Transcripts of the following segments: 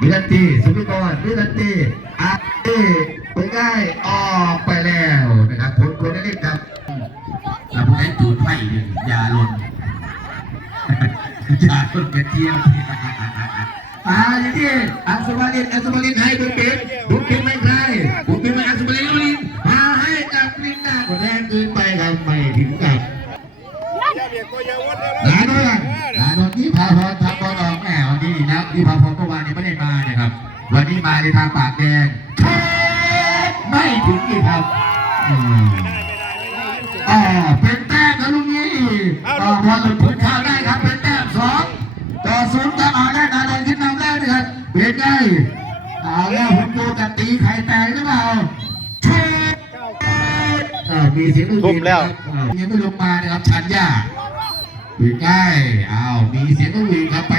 มิลันตีสุภิกรมิลันตีอาร์ตีไปได้ออกไปแล้วนะครับผลคนนี้ครับเราใช้จูดไฟยาลนยาลนกระเทียมอย่างที่อัศวรินให้บุกเป็นไม่ใครบุกเป็นไม่อัศวรินมาให้กับลินดาแรงเกินไปครับไม่ถึงกับลาโดนที่พาพรทำบอลออกแหมวันนี้นะที่พาพรเมื่อวานนี้ไม่ได้มานะครับวันนี้มาในทางปากแดงไม่ถึงอีกครับเป็นแต้มนะลุงนี้บอลหลุดพ้นข่าวได้ครับเป็นแต้ม2-0ตามหาได้นาโดนขึ้นนำแล้วนะครับเป็นไงเอาแล้วผมดูกันตีไข่แตกหรือเปล่ามีเสียงลูกทุ่มแล้วยังไม่ลงมานะครับชันย่าเป็นไงมีเสียงลูกหวีครับไป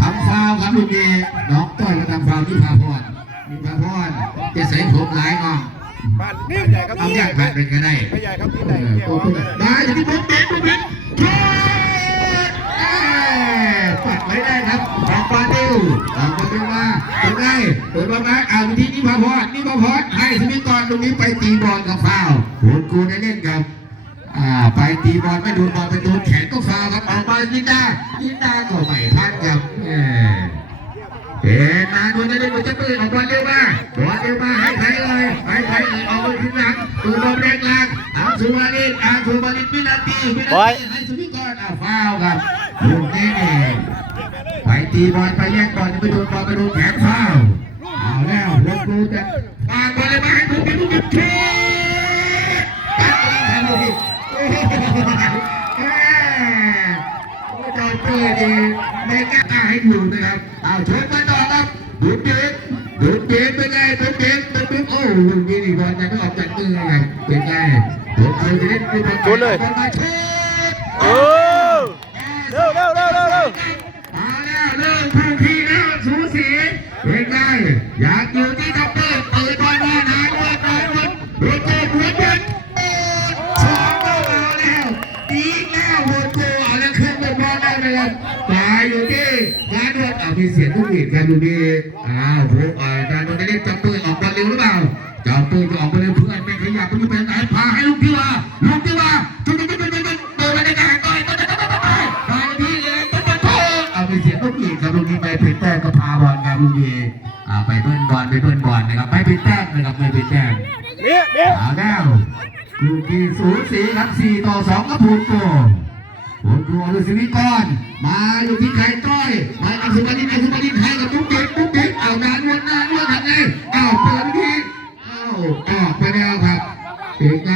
ทำฟาวครับลูกนี้น้องต้อยมาทำฟาวที่พาพรจะใส่ผมหลายน้องเอาแยกแผ่นเป็นกันได้ได้อย่างที่ผมเป็นปัดไว้ได้ครับออกมาดิวมาเป็นไงเปิดบอลมาวิธีนี้พาพรให้สมิธก่อนตรงนี้ไปตีบอลกับฟาวโหดกูได้เล่นกับไปตีบอลไม่โดนบอลไปโดนแขนก็ฟาวครับออกมาลินดาก็ไม่ทันครับนาโดนได้มันจะเปิดออกบอลเร็วมาให้ใครเลยออกไปถึงหลังตัวบอลแดงล่างสุวรรณวินาทีให้สมิธก่อนฟาวครับลูกนี้เองไปตีบอลไปแย่งบอลจะไปโดนบอลไปโดนแขนฟาวเอาแล้วลงดูจะปาบอลเลยมาให้ลูกเทปัดไปลูกนี้โดนเตะดีไม่กล้าให้อยู่นะครับโชว์ไปต่อครับดูเด็กเป็นไงดูเด็กโอ้ลูกนี้ดีบอลยังไม่ออกจากมือครับเป็นไงดูเคยเล่นดูบอลเลยเร็วมาแล้วคู่ขี้แล้วสูสีเป็นไงอยากอยู่ที่ท็อปเปอร์เปิดบอลมาหาวันหัวสองก็มาแล้วดีแล้วหัวโกเอาแล้วขึ้นบอลได้เลยครับตายอยู่ที่งานด้วยมีเสียงลูกหวีดกันดูดีการโดนเล่นจับปืนออกบอลเร็วหรือเปล่าจับปืนจะออกบอลเร็วเพื่อนไม่ขยับไม่รู้เป็นไหนพาให้ลูกที่ว่าจุดเดินมาได้ไงต่อยที่เลยมีเสียงลูกหวีดครับลูกนี้ไปผิดแต้มก็พาบอลครับลูกนี้ไปเบิ้ลบอลนะครับไม่ผิดแต้มนะครับไม่ผิดแต้มแล้วลูกที่สูสีครับ4-2ก็พูดตัวดูสิวิกรมาอยู่ที่ไข่ต้อยมาอัศวรินให้กับตุ๊กเด็กนานวนทำไงเปิดทีออกไปแล้วครับเป็นไง